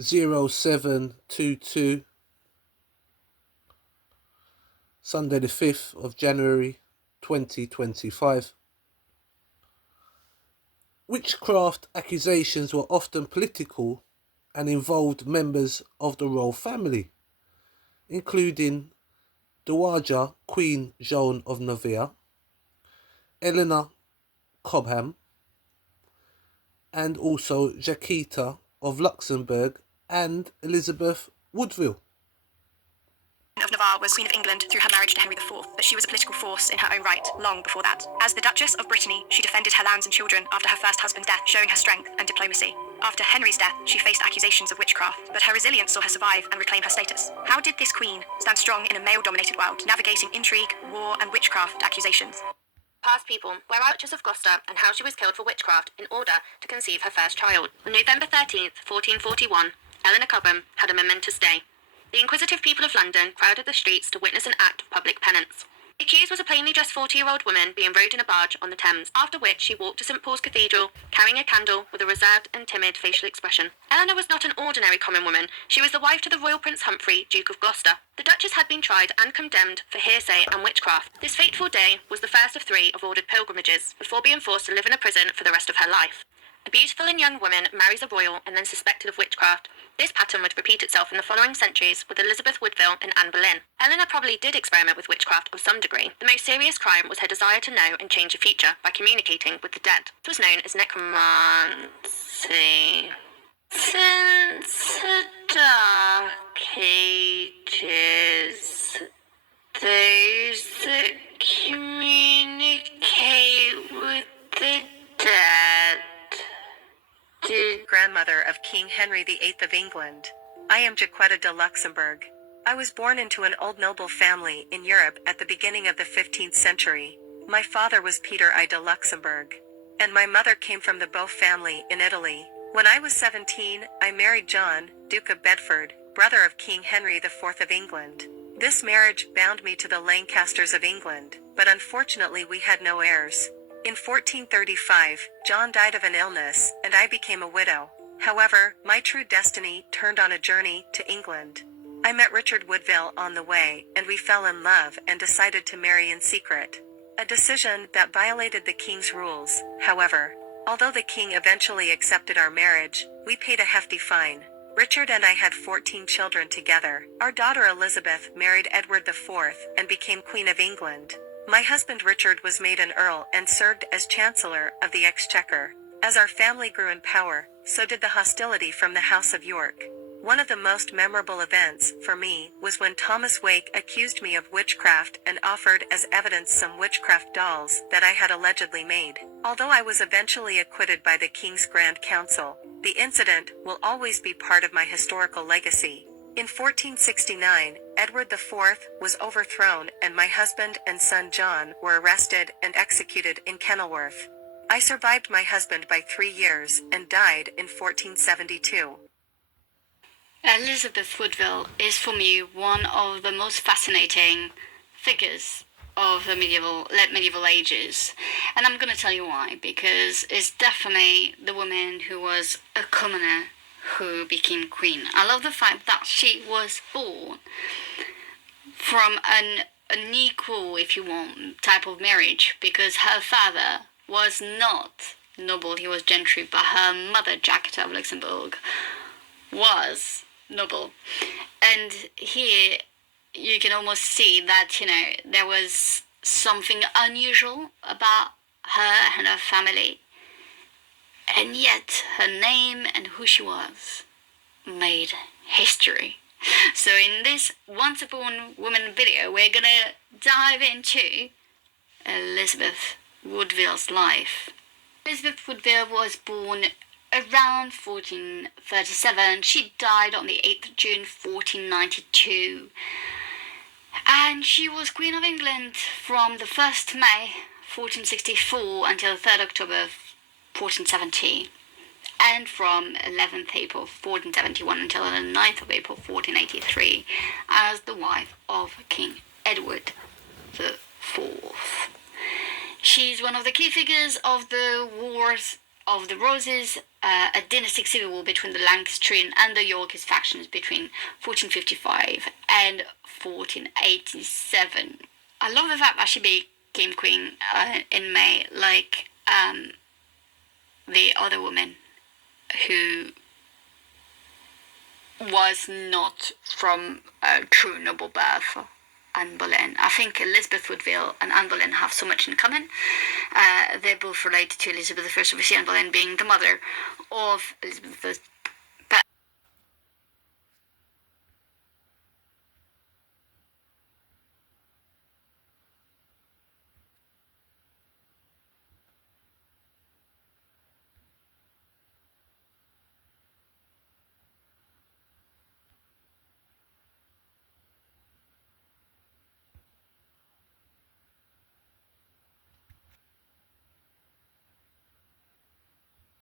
0722, Sunday the 5th of January 2025. Witchcraft accusations were often political and involved members of the royal family, including Dowager Queen Joan of Navarre, Eleanor Cobham, and also Jacquita of Luxembourg and Elizabeth Woodville. Of Navarre was Queen of England through her marriage to Henry IV, but she was a political force in her own right long before that. As the Duchess of Brittany, she defended her lands and children after her first husband's death, showing her strength and diplomacy. After Henry's death, she faced accusations of witchcraft, but her resilience saw her survive and reclaim her status. How did this queen stand strong in a male-dominated world, navigating intrigue, war, and witchcraft accusations? Past people were Duchess of Gloucester and how she was killed for witchcraft in order to conceive her first child. On November 13th, 1441, Eleanor Cobham had a momentous day. The inquisitive people of London crowded the streets to witness an act of public penance. The accused was a plainly dressed 40-year-old woman being rowed in a barge on the Thames, after which she walked to St Paul's Cathedral, carrying a candle with a reserved and timid facial expression. Eleanor was not an ordinary common woman. She was the wife to the royal Prince Humphrey, Duke of Gloucester. The Duchess had been tried and condemned for hearsay and witchcraft. This fateful day was the first of 3 of ordered pilgrimages, before being forced to live in a prison for the rest of her life. A beautiful and young woman marries a royal and then suspected of witchcraft. This pattern would repeat itself in the following centuries with Elizabeth Woodville and Anne Boleyn. Eleanor probably did experiment with witchcraft of some degree. The most serious crime was her desire to know and change the future by communicating with the dead. It was known as necromancy. Since the Dark Ages, those that communicate with the dead. Grandmother of King Henry VIII of England. I am Jacquetta de Luxembourg. I was born into an old noble family in Europe at the beginning of the 15th century. My father was Peter I de Luxembourg, and my mother came from the Beau family in Italy. When I was 17, I married John, Duke of Bedford, brother of King Henry IV of England. This marriage bound me to the Lancasters of England, but unfortunately we had no heirs. In 1435, John died of an illness, and I became a widow. However, my true destiny turned on a journey to England. I met Richard Woodville on the way, and we fell in love and decided to marry in secret. A decision that violated the king's rules, however. Although the king eventually accepted our marriage, we paid a hefty fine. Richard and I had 14 children together. Our daughter Elizabeth married Edward IV and became Queen of England. My husband Richard was made an earl and served as Chancellor of the Exchequer. As our family grew in power, so did the hostility from the House of York. One of the most memorable events, for me, was when Thomas Wake accused me of witchcraft and offered as evidence some witchcraft dolls that I had allegedly made. Although I was eventually acquitted by the King's Grand Council, the incident will always be part of my historical legacy. In 1469, Edward IV was overthrown and my husband and son John were arrested and executed in Kenilworth. I survived my husband by 3 years and died in 1472. Elizabeth Woodville is for me one of the most fascinating figures of the late medieval ages. And I'm going to tell you why, because it's definitely the woman who was a commoner who became queen. I love the fact that she was born from an unequal, if you want, type of marriage, because her father was not noble, he was gentry, but her mother, Jacquetta of Luxembourg, was noble. And here you can almost see that, there was something unusual about her and her family, and yet her name and who she was made history. So in this Once a Born Woman video, we're gonna dive into Elizabeth Woodville's life. Elizabeth Woodville was born around 1437. She died on the 8th of June 1492. And she was Queen of England from the 1st May 1464 until the 3rd October 1470. And from 11th April 1471 until the 9th of April 1483 as the wife of King Edward IV. She's one of the key figures of the wars of the Roses, a dynastic civil war between the Lancastrian and the Yorkist factions between 1455 and 1487. I love the fact that she became queen in May, like the other woman who was not from a true noble birth. Anne Boleyn. I think Elizabeth Woodville and Anne Boleyn have so much in common. They're both related to Elizabeth I, obviously Anne Boleyn being the mother of Elizabeth